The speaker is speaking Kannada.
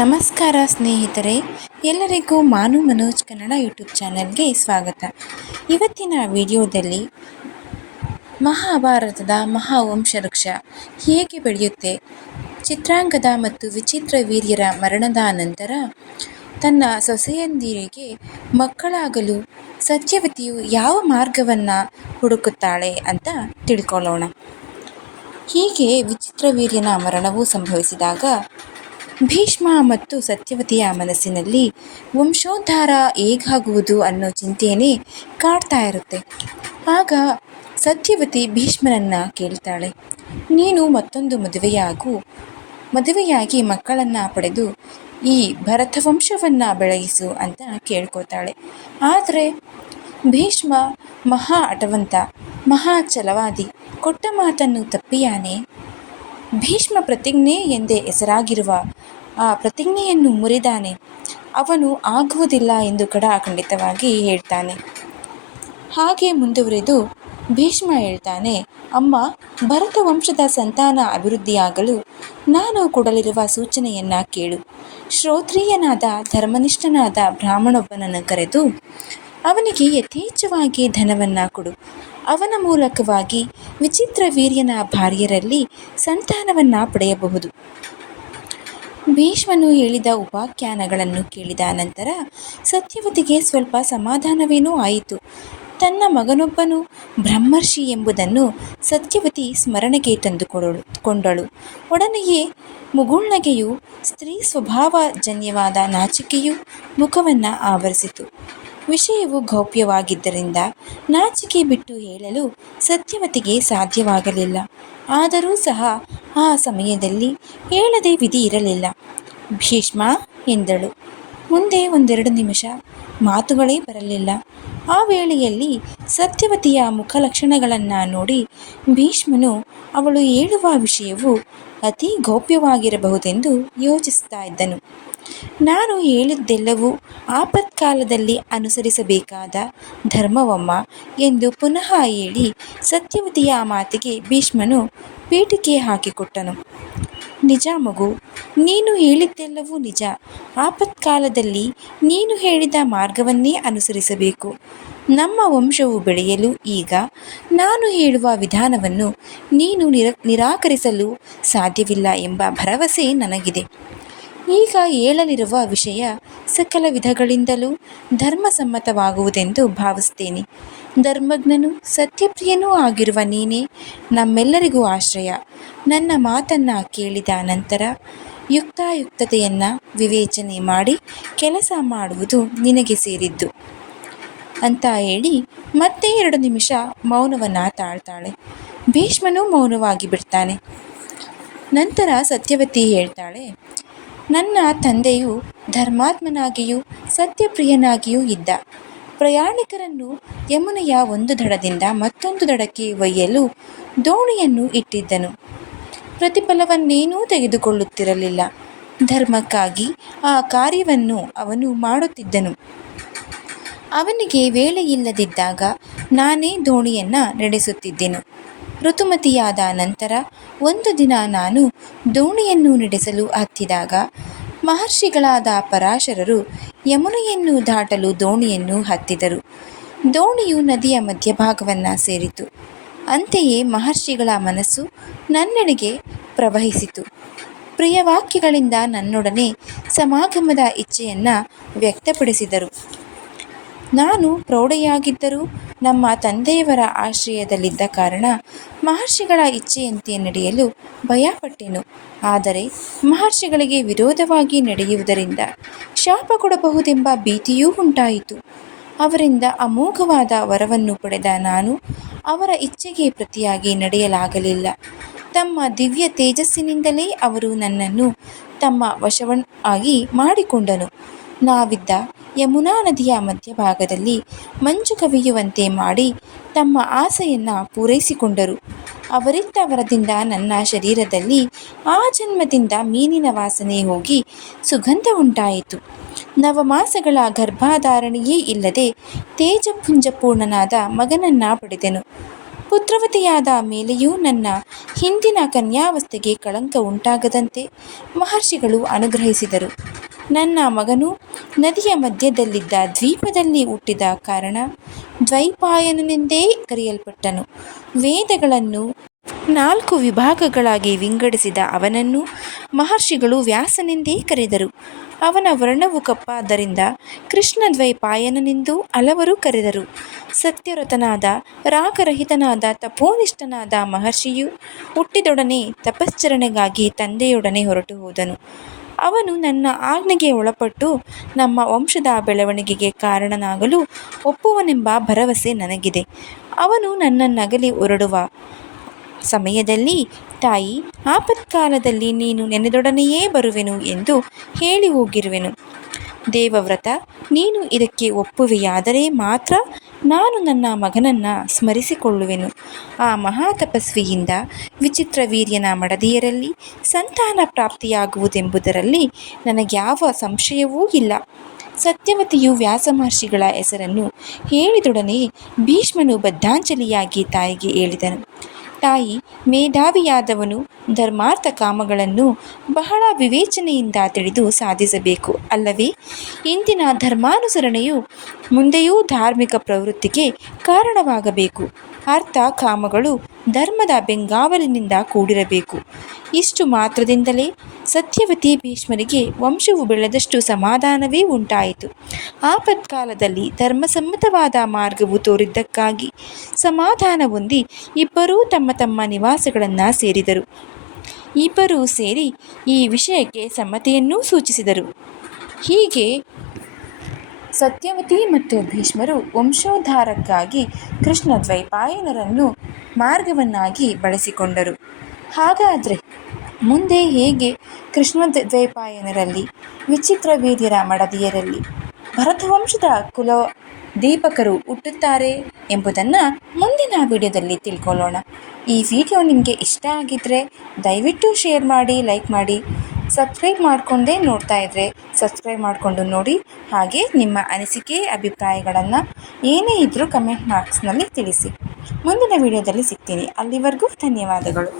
ನಮಸ್ಕಾರ ಸ್ನೇಹಿತರೆ, ಎಲ್ಲರಿಗೂ ಮಾನು ಮನೋಜ್ ಕನ್ನಡ ಯೂಟ್ಯೂಬ್ ಚಾನಲ್ಗೆ ಸ್ವಾಗತ. ಇವತ್ತಿನ ವಿಡಿಯೋದಲ್ಲಿ ಮಹಾಭಾರತದ ಮಹಾವಂಶವೃಕ್ಷ ಹೇಗೆ ಬೆಳೆಯುತ್ತೆ? ಚಿತ್ರಾಂಗದ ಮತ್ತು ವಿಚಿತ್ರ ವೀರ್ಯರ ಮರಣದ ನಂತರ ತನ್ನ ಸೊಸೆಯಂದಿರಿಗೆ ಮಕ್ಕಳಾಗಲು ಸತ್ಯವತಿಯು ಯಾವ ಮಾರ್ಗವನ್ನು ಹುಡುಕುತ್ತಾಳೆ ಅಂತ ತಿಳ್ಕೊಳ್ಳೋಣ. ಹೀಗೆ ವಿಚಿತ್ರವೀರ್ಯನ ಮರಣವು ಸಂಭವಿಸಿದಾಗ ಭೀಷ್ಮ ಮತ್ತು ಸತ್ಯವತಿಯ ಮನಸ್ಸಿನಲ್ಲಿ ವಂಶೋದ್ಧಾರ ಹೇಗಾಗುವುದು ಅನ್ನೋ ಚಿಂತೆಯೇ ಕಾಡ್ತಾ ಇರುತ್ತೆ. ಆಗ ಸತ್ಯವತಿ ಭೀಷ್ಮನನ್ನು ಕೇಳ್ತಾಳೆ, ನೀನು ಮತ್ತೊಂದು ಮದುವೆಯಾಗು. ಮದುವೆಯಾಗಿ ಮಕ್ಕಳನ್ನು ಪಡೆದು ಈ ಭರತ ವಂಶವನ್ನು ಬೆಳಗಿಸು ಅಂತ ಕೇಳ್ಕೋತಾಳೆ ಆದರೆ ಭೀಷ್ಮ ಮಹಾ ಅಟವಂತ ಮಹಾ ಚಲವಾದಿ ಕೊಟ್ಟ ಮಾತನ್ನು ತಪ್ಪಿಯಾನೆ. ಭೀಷ್ಮ ಪ್ರತಿಜ್ಞೆ ಎಂದೇ ಹೆಸರಾಗಿರುವ ಆ ಪ್ರತಿಜ್ಞೆಯನ್ನು ಮುರಿದಾನೆ. ಅವನು ಆಗುವುದಿಲ್ಲ ಎಂದು ಖಡಾಖಂಡಿತವಾಗಿ ಹೇಳ್ತಾನೆ. ಹಾಗೆ ಮುಂದುವರೆದು ಭೀಷ್ಮ ಹೇಳ್ತಾನೆ, ಅಮ್ಮ, ಭರತ ವಂಶದ ಸಂತಾನ ಅಭಿವೃದ್ಧಿಯಾಗಲು ನಾನು ಕೊಡಲಿರುವ ಸೂಚನೆಯನ್ನು ಕೇಳು. ಶ್ರೋತ್ರಿಯನಾದ ಧರ್ಮನಿಷ್ಠನಾದ ಬ್ರಾಹ್ಮಣೊಬ್ಬನನ್ನು ಕರೆದು ಅವನಿಗೆ ಯಥೇಚ್ಛವಾಗಿ ಧನವನ್ನು ಕೊಡು. ಅವನ ಮೂಲಕವಾಗಿ ವಿಚಿತ್ರ ವೀರ್ಯನ ಭಾರ್ಯರಲ್ಲಿ ಸಂತಾನವನ್ನು ಪಡೆಯಬಹುದು. ಭೀಷ್ಮನು ಹೇಳಿದ ಉಪಾಖ್ಯಾನಗಳನ್ನು ಕೇಳಿದ ನಂತರ ಸತ್ಯವತಿಗೆ ಸ್ವಲ್ಪ ಸಮಾಧಾನವೇನೂ ಆಯಿತು. ತನ್ನ ಮಗನೊಬ್ಬನು ಬ್ರಹ್ಮರ್ಷಿ ಎಂಬುದನ್ನು ಸತ್ಯವತಿ ಸ್ಮರಣೆಗೆ ತಂದುಕೊಡಳು, ಕೊಂಡಳು. ಒಡನೆಯೇ ಮುಗುಳ್ನಗೆಯು ಸ್ತ್ರೀ ಸ್ವಭಾವಜನ್ಯವಾದ ನಾಚಿಕೆಯು ಮುಖವನ್ನು ಆವರಿಸಿತು. ವಿಷಯವು ಗೌಪ್ಯವಾಗಿದ್ದರಿಂದ ನಾಚಿಕೆ ಬಿಟ್ಟು ಹೇಳಲು ಸತ್ಯವತಿಗೆ ಸಾಧ್ಯವಾಗಲಿಲ್ಲ. ಆದರೂ ಸಹ ಆ ಸಮಯದಲ್ಲಿ ಹೇಳದೆ ವಿಧಿ ಇರಲಿಲ್ಲ. ಭೀಷ್ಮ ಎಂದಳು, ಮುಂದೆ ಒಂದೆರಡು ನಿಮಿಷ, ಮಾತುಗಳೇ ಬರಲಿಲ್ಲ. ಆ ವೇಳೆಯಲ್ಲಿ ಸತ್ಯವತಿಯ ಮುಖಲಕ್ಷಣಗಳನ್ನು ನೋಡಿ ಭೀಷ್ಮನು, ಅವಳು ಹೇಳುವ ವಿಷಯವು ಅತಿ ಗೌಪ್ಯವಾಗಿರಬಹುದೆಂದು ಯೋಚಿಸ್ತಾ ಇದ್ದನು. ನಾನು ಹೇಳಿದ್ದೆಲ್ಲವೂ ಆಪತ್ಕಾಲದಲ್ಲಿ ಅನುಸರಿಸಬೇಕಾದ ಧರ್ಮವಮ್ಮ ಎಂದು ಪುನಃ ಹೇಳಿ ಸತ್ಯವತಿಯ ಮಾತಿಗೆ ಭೀಷ್ಮನು ಪೀಠಿಕೆ ಹಾಕಿಕೊಟ್ಟನು. ನಿಜ ಮಗು, ನೀನು ಹೇಳಿದ್ದೆಲ್ಲವೂ ನಿಜ. ಆಪತ್ಕಾಲದಲ್ಲಿ ನೀನು ಹೇಳಿದ ಮಾರ್ಗವನ್ನೇ ಅನುಸರಿಸಬೇಕು. ನಮ್ಮ ವಂಶವು ಬೆಳೆಯಲು ಈಗ ನಾನು ಹೇಳುವ ವಿಧಾನವನ್ನು ನೀನು ನಿರ, ನಿರಾಕರಿಸಲು ಸಾಧ್ಯವಿಲ್ಲ ಎಂಬ ಭರವಸೆ ನನಗಿದೆ. ಈಗ ಹೇಳಲಿರುವ ವಿಷಯ ಸಕಲ ವಿಧಗಳಿಂದಲೂ ಧರ್ಮಸಮ್ಮತವಾಗುವುದೆಂದು ಭಾವಿಸ್ತೇನೆ ಧರ್ಮಜ್ಞನು ಸತ್ಯಪ್ರಿಯನೂ ಆಗಿರುವ ನೀನೇ ನಮ್ಮೆಲ್ಲರಿಗೂ ಆಶ್ರಯ. ನನ್ನ ಮಾತನ್ನು ಕೇಳಿದ ನಂತರ ಯುಕ್ತಾಯುಕ್ತತೆಯನ್ನು ವಿವೇಚನೆ ಮಾಡಿ ಕೆಲಸ ಮಾಡುವುದು ನಿನಗೆ ಸೇರಿದ್ದು. ಅಂತ ಹೇಳಿ ಮತ್ತೆ ಎರಡು ನಿಮಿಷ ಮೌನವನ್ನು ತಾಳ್ತಾಳೆ. ಭೀಷ್ಮನು ಮೌನವಾಗಿ ಬಿಡ್ತಾನೆ. ನಂತರ ಸತ್ಯವತಿ ಹೇಳ್ತಾಳೆ ನನ್ನ ತಂದೆಯು ಧರ್ಮಾತ್ಮನಾಗಿಯೂ ಸತ್ಯಪ್ರಿಯನಾಗಿಯೂ ಇದ್ದ. ಪ್ರಯಾಣಿಕರನ್ನು ಯಮುನೆಯ ಒಂದು ದಡದಿಂದ ಮತ್ತೊಂದು ದಡಕ್ಕೆ ಒಯ್ಯಲು ದೋಣಿಯನ್ನು ಇಟ್ಟಿದ್ದನು. ಪ್ರತಿಫಲವನ್ನೇನೂ ತೆಗೆದುಕೊಳ್ಳುತ್ತಿರಲಿಲ್ಲ. ಧರ್ಮಕ್ಕಾಗಿ ಆ ಕಾರ್ಯವನ್ನು ಅವನು ಮಾಡುತ್ತಿದ್ದನು. ಅವನಿಗೆ ವೇಳೆಯಿಲ್ಲದಿದ್ದಾಗ ನಾನೇ ದೋಣಿಯನ್ನು ನಡೆಸುತ್ತಿದ್ದೆನು. ಋತುಮತಿಯಾದ ನಂತರ ಒಂದು ದಿನ ನಾನು ದೋಣಿಯನ್ನು ನಡೆಸಲು ಹತ್ತಿದಾಗ ಮಹರ್ಷಿಗಳಾದ ಪರಾಶರರು ಯಮುನೆಯನ್ನು ದಾಟಲು ದೋಣಿಯನ್ನು ಹತ್ತಿದರು. ದೋಣಿಯು ನದಿಯ ಮಧ್ಯಭಾಗವನ್ನು ಸೇರಿತು. ಅಂತೆಯೇ ಮಹರ್ಷಿಗಳ ಮನಸ್ಸು ನನ್ನೆಡೆಗೆ ಪ್ರವಹಿಸಿತು. ಪ್ರಿಯವಾಕ್ಯಗಳಿಂದ ನನ್ನೊಡನೆ ಸಮಾಗಮದ ಇಚ್ಛೆಯನ್ನು ವ್ಯಕ್ತಪಡಿಸಿದರು. ನಾನು ಪ್ರೌಢೆಯಾಗಿದ್ದರೂ ನಮ್ಮ ತಂದೆಯವರ ಆಶ್ರಯದಲ್ಲಿದ್ದ ಕಾರಣ ಮಹರ್ಷಿಗಳ ಇಚ್ಛೆಯಂತೆ ನಡೆಯಲು ಭಯಪಟ್ಟೆನು. ಆದರೆ ಮಹರ್ಷಿಗಳಿಗೆ ವಿರೋಧವಾಗಿ ನಡೆಯುವುದರಿಂದ ಶಾಪ ಕೊಡಬಹುದೆಂಬ ಭೀತಿಯೂ ಉಂಟಾಯಿತು. ಅವರಿಂದ ಅಮೋಘವಾದ ವರವನ್ನು ಪಡೆದ ನಾನು ಅವರ ಇಚ್ಛೆಗೆ ಪ್ರತಿಯಾಗಿ ನಡೆಯಲಾಗಲಿಲ್ಲ. ತಮ್ಮ ದಿವ್ಯ ತೇಜಸ್ಸಿನಿಂದಲೇ ಅವರು ನನ್ನನ್ನು ತಮ್ಮ ವಶವನ್ನಾಗಿ ಮಾಡಿಕೊಂಡನು. ನಾವಿದ್ದ ಯಮುನಾ ನದಿಯ ಮಧ್ಯಭಾಗದಲ್ಲಿ ಮಂಜು ಕವಿಯುವಂತೆ ಮಾಡಿ ತಮ್ಮ ಆಸೆಯನ್ನು ಪೂರೈಸಿಕೊಂಡರು. ಅವರಿದ್ದ ವರದಿಂದ ನನ್ನ ಶರೀರದಲ್ಲಿ ಆ ಜನ್ಮದಿಂದ ಮೀನಿನ ವಾಸನೆ ಹೋಗಿ ಸುಗಂಧ ಉಂಟಾಯಿತು. ನವಮಾಸಗಳ ಗರ್ಭಧಾರಣೆಯೇ ಇಲ್ಲದೆ ತೇಜಪುಂಜಪೂರ್ಣನಾದ ಮಗನನ್ನ ಪಡೆದೆನು. ಪುತ್ರವತಿಯಾದ ಮೇಲೆಯೂ ನನ್ನ ಹಿಂದಿನ ಕನ್ಯಾವಸ್ಥೆಗೆ ಕಳಂಕ ಉಂಟಾಗದಂತೆ ಮಹರ್ಷಿಗಳು ಅನುಗ್ರಹಿಸಿದರು. ನನ್ನ ಮಗನು ನದಿಯ ಮಧ್ಯದಲ್ಲಿದ್ದ ದ್ವೀಪದಲ್ಲಿ ಹುಟ್ಟಿದ ಕಾರಣ ದ್ವೈಪಾಯನನೆಂದೇ ಕರೆಯಲ್ಪಟ್ಟನು. ವೇದಗಳನ್ನು ನಾಲ್ಕು ವಿಭಾಗಗಳಾಗಿ ವಿಂಗಡಿಸಿದ ಅವನನ್ನು ಮಹರ್ಷಿಗಳು ವ್ಯಾಸನೆಂದೇ ಕರೆದರು. ಅವನ ವರ್ಣವು ಕಪ್ಪಾದ್ದರಿಂದ ಕೃಷ್ಣ ದ್ವೈಪಾಯನನೆಂದು ಹಲವರು ಕರೆದರು. ಸತ್ಯವ್ರತನಾದ ರಾಗರಹಿತನಾದ, ತಪೋನಿಷ್ಠನಾದ ಮಹರ್ಷಿಯು ಹುಟ್ಟಿದೊಡನೆ ತಪಶ್ಚರಣೆಗಾಗಿ ತಂದೆಯೊಡನೆ ಹೊರಟು ಹೋದನು ಅವನು ನನ್ನ ಆಜ್ಞೆಗೆ ಒಳಪಟ್ಟು ನಮ್ಮ ವಂಶದ ಬೆಳವಣಿಗೆಗೆ ಕಾರಣನಾಗಲು ಒಪ್ಪುವನೆಂಬ ಭರವಸೆ ನನಗಿದೆ. ಅವನು ನನ್ನ ನಗಲಿ ಹೊರಡುವ ಸಮಯದಲ್ಲಿ, ತಾಯಿ, ಆಪತ್ಕಾಲದಲ್ಲಿ ನೀನು ನೆನೆದೊಡನೆಯೇ ಬರುವೆನು ಎಂದು ಹೇಳಿ ಹೋಗಿರುವೆನು. ದೇವವ್ರತ, ನೀನು ಇದಕ್ಕೆ ಒಪ್ಪುವೆಯಾದರೆ ಮಾತ್ರ ನಾನು ನನ್ನ ಮಗನನ್ನು ಸ್ಮರಿಸಿಕೊಳ್ಳುವೆನು. ಆ ಮಹಾತಪಸ್ವಿಯಿಂದ ವಿಚಿತ್ರ ವೀರ್ಯನ ಮಡದಿಯರಲ್ಲಿ ಸಂತಾನ ಪ್ರಾಪ್ತಿಯಾಗುವುದೆಂಬುದರಲ್ಲಿ ನನಗ್ಯಾವ ಸಂಶಯವೂ ಇಲ್ಲ. ಸತ್ಯವತಿಯು ವ್ಯಾಸಮಹರ್ಷಿಗಳ ಹೆಸರನ್ನು ಹೇಳಿದೊಡನೆ ಭೀಷ್ಮನು ಬದ್ಧಾಂಜಲಿಯಾಗಿ ತಾಯಿಗೆ ಹೇಳಿದನು. ತಾಯಿ ಮೇಧಾವಿಯಾದವನು ಧರ್ಮಾರ್ಥ ಕಾಮಗಳನ್ನು ಬಹಳ ವಿವೇಚನೆಯಿಂದ ತಿಳಿದು ಸಾಧಿಸಬೇಕು. ಅಲ್ಲವೇ? ಇಂದಿನ ಧರ್ಮಾನುಸರಣೆಯು ಮುಂದೆಯೂ ಧಾರ್ಮಿಕ ಪ್ರವೃತ್ತಿಗೆ ಕಾರಣವಾಗಬೇಕು. ಅರ್ಥ ಕಾಮಗಳು ಧರ್ಮದ ಬೆಂಗಾವಲಿನಿಂದ ಕೂಡಿರಬೇಕು. ಇಷ್ಟು ಮಾತ್ರದಿಂದಲೇ ಸತ್ಯವತಿ ಭೀಷ್ಮರಿಗೆ ವಂಶವು ಬೆಳೆದಷ್ಟು ಸಮಾಧಾನವೇ ಉಂಟಾಯಿತು. ಆಪತ್ಕಾಲದಲ್ಲಿ ಧರ್ಮಸಮ್ಮತವಾದ ಮಾರ್ಗವು ತೋರಿದ್ದಕ್ಕಾಗಿ ಸಮಾಧಾನ ಹೊಂದಿ ಇಬ್ಬರೂ ತಮ್ಮ ತಮ್ಮ ನಿವಾಸಗಳನ್ನು ಸೇರಿದರು. ಇಬ್ಬರೂ ಸೇರಿ ಈ ವಿಷಯಕ್ಕೆ ಸಮ್ಮತಿಯನ್ನೂ ಸೂಚಿಸಿದರು. ಹೀಗೆ ಸತ್ಯವತಿ ಮತ್ತು ಭೀಷ್ಮರು ವಂಶೋದ್ಧಾರಕ್ಕಾಗಿ ಕೃಷ್ಣ ದ್ವೈಪಾಯನರನ್ನು ಮಾರ್ಗವನ್ನಾಗಿ ಬಳಸಿಕೊಂಡರು. ಹಾಗಾದರೆ ಮುಂದೆ ಹೇಗೆ ಕೃಷ್ಣ ದ್ವೈಪಾಯನರಲ್ಲಿ, ವಿಚಿತ್ರ ವೀರ್ಯರ ಮಡದಿಯರಲ್ಲಿ ಭರತವಂಶದ ಕುಲ ದೀಪಕರು ಹುಟ್ಟುತ್ತಾರೆ ಎಂಬುದನ್ನು ಮುಂದಿನ ವಿಡಿಯೋದಲ್ಲಿ ತಿಳ್ಕೊಳ್ಳೋಣ. ಈ ವಿಡಿಯೋ ನಿಮಗೆ ಇಷ್ಟ ಆಗಿದ್ದರೆ ದಯವಿಟ್ಟು ಶೇರ್ ಮಾಡಿ, ಲೈಕ್ ಮಾಡಿ. ಸಬ್ಸ್ಕ್ರೈಬ್ ಮಾಡಿಕೊಂಡೇ ನೋಡ್ತಾ ಇದ್ದರೆ ಸಬ್ಸ್ಕ್ರೈಬ್ ಮಾಡಿಕೊಂಡು ನೋಡಿ. ಹಾಗೆ ನಿಮ್ಮ ಅನಿಸಿಕೆ, ಅಭಿಪ್ರಾಯಗಳನ್ನು ಏನೇ ಇದ್ದರೂ ಕಮೆಂಟ್ ಮಾರ್ಕ್ಸ್ನಲ್ಲಿ ತಿಳಿಸಿ. ಮುಂದಿನ ವಿಡಿಯೋದಲ್ಲಿ ಸಿಗ್ತೀನಿ. ಅಲ್ಲಿವರೆಗೂ ಧನ್ಯವಾದಗಳು.